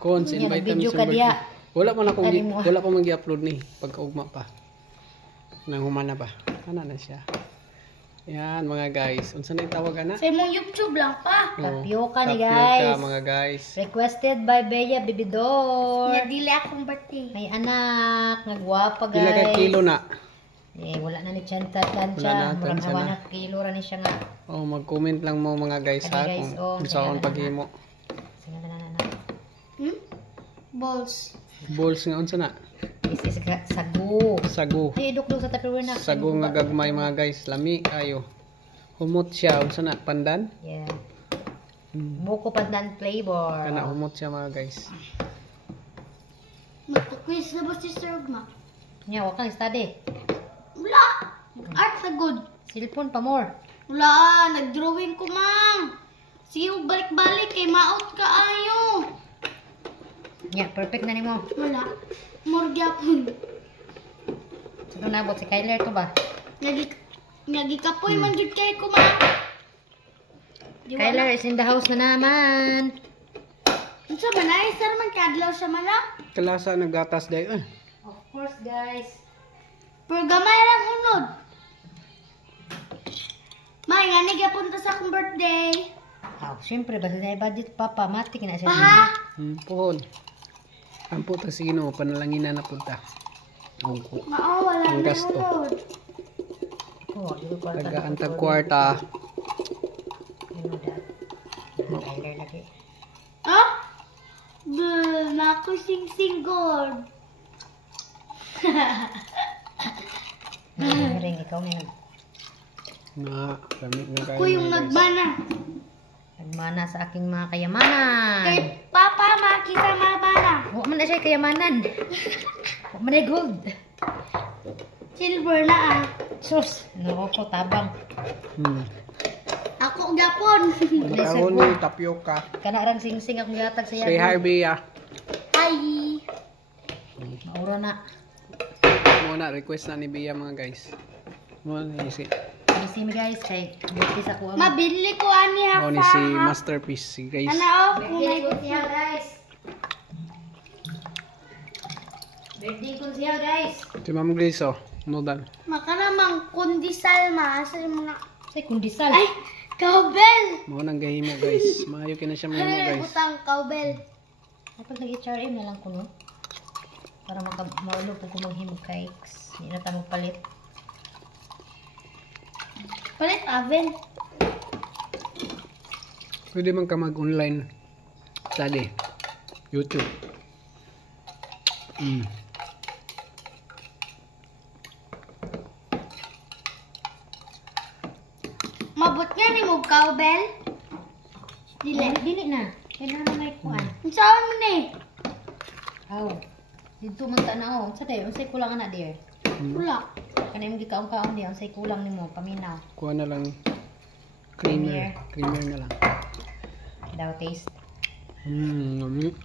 Cons, invite video sa ka diya. Wala pa mag-i-upload ni pagkaugma pa. Nang humana pa. Ano na siya. Yan mga guys. Unsa na itawag ana? Sa imong YouTube lang pa. Tapioca ni Tapioca guys. mga guys. Requested by Bea Bibidor. Nagdili akong birthday. May anak, nagwapa Pila ka guys. kilo na? Eh, wala na ni Chanta Tansya. Murang hawa na kilo ra ni siya nga. Oh, mag-comment lang mo mga guys ha Guys, kung saan paghimo. Sige na. Balls. Balls nga unsa na? This is sagu. Sagu. Ay, idukdok sa tapioca na. Sagu nga gagmay mga guys. Lami kayo. Humot siya unsa na? Pandan? Yeah. Buko pandan flavor. Kana humot siya mga guys. Magkukwis na ba si Sir Ugma? Nya, wa kang study. Wala. Art sa good. Cellphone pa more. Wala. Nag-drawing ko, mang. Sige, balik-balik kay maot ka ayo. Nya, perfect na nimo. Wala. More gyapon. Sino nabot si Kyler to ba? Nagikapoy man jud kay ko, mang. Kyler is in the house na naman. Unsa man ay sir man kadlaw sa mana? Kalasa naggatas dayo. Of course, guys. Pero gamay lang unod. May nga ni gyapon ta sa akong birthday. Oh, syempre basta na budget papa, matik na siya. Pa. Puhon. Ang puta si Ginoo panalangin na punta. Ungko. Mao wala Ang na gasto. unod. Oh, di ko kwarta. Taga-antag kwarta. Kyler lagi. Ah? Naku sing-sing god. Ring ikaw na yun. Na, kami nga kayo. Ako yung mga guys. nagmana. Nagmana sa aking mga kayamanan. Kay Papa, makita mabana. Huwag man na siya kayamanan. Huwag man na gold. Silver na ah. Sus, naku tabang. Ako gapon. Nakaroon ni tapioca. Kanarang sing-sing akong yatag sa Say hi, Bea. Hi. Maura na. Muna, request na ni Bea mga guys. Muna ni si, Busy mi guys, kay butis ako ang... Mabili ko ani ha. ni si Masterpiece si guys. Ano oh? Birthday ko siya guys. Birthday ko siya guys. Si Ma'am Grace oh. Nodan. Maka namang kundisal ma. Sa mga... Say kundisal. Ay! Cowbell! Mao nang gahimo guys. Maayo kina siya mo Ano guys. butang cowbell? Kapag nag-HRM na lang ko no. Para maulo po ko maghimog cakes. Hindi na tayo magpalit. Palit oven. Pwede man ka mag-online study. YouTube. Mabot nga ni mo cowbell? Dili. Dili na. Kailangan na may kuhan. Ang saan mo ni? Aw. Dito man ta na oh. Sa day, unsay kulang ana dear? Wala. Kanay mo gikaon-kaon diya, unsay kulang nimo paminaw. Kuha na lang creamer. Creamer na lang. Daw taste. Nami.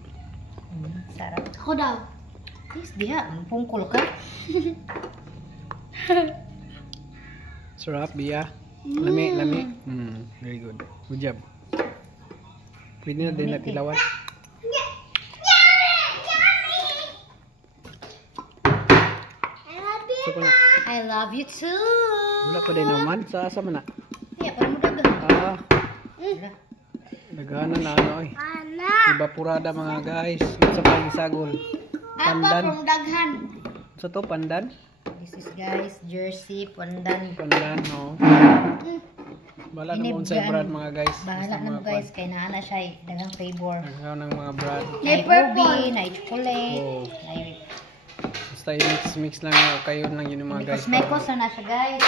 Sarap. Ako daw. Taste diha, pungkol ka. Sarap, Bea. Lami, lami. Very good. Good job. Pwede na din natin lawat. So, na. I love you too. Wala pa din naman. Sa asa man na? Iya, para mo dagang. Wala. Nagana na ano eh. Ana. Ibapurada mga guys. Sa pagisagol. Apa Pandan. pong daghan? Sa to, pandan? This is guys, jersey, pandan. Pandan, no. Bala na mo sa brand mga guys. Bahala na mo guys, kay naana siya dagang flavor. Nagaw ng mga brand. May purple. ubi, na chocolate, Oh. na Basta mix lang yun. Kayo lang yun yung mga guys. mekos na siya guys.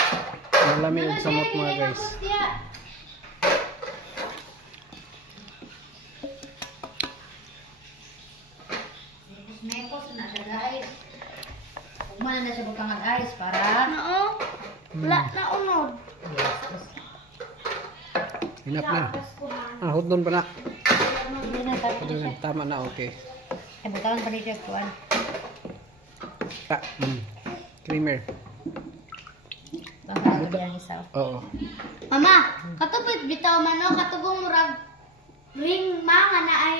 Malami og samot mga guys. Mekos na siya guys. Umana na siya bukang guys para Nao. Wala na unod. Hinap na. Ahod doon pa na. hindi na tapos Doon, siya. tama na, okay. Ay, butawan pa rin siya kuhan. Creamer. Baka na ang isa. Oo. Mama, katubit bitaw man no, katubong murag ring mga na ay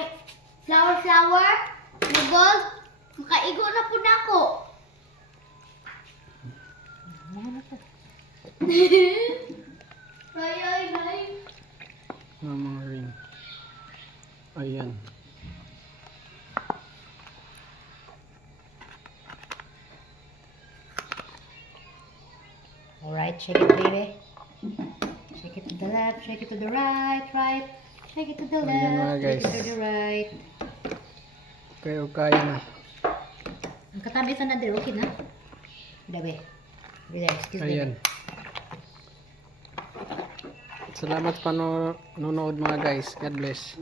flower, gold, makaigo na po na ako. Ay. Mga ring. Ayan. Alright, shake it, baby. Shake it to the left, shake it to the right. Shake it to the Ayan, mga left, shake it guys. to the right. Kaya na. Ang katabi ka na din, okay na? Dabi. Relax, excuse me. Ayan. Salamat pa nanonood mga guys. God bless.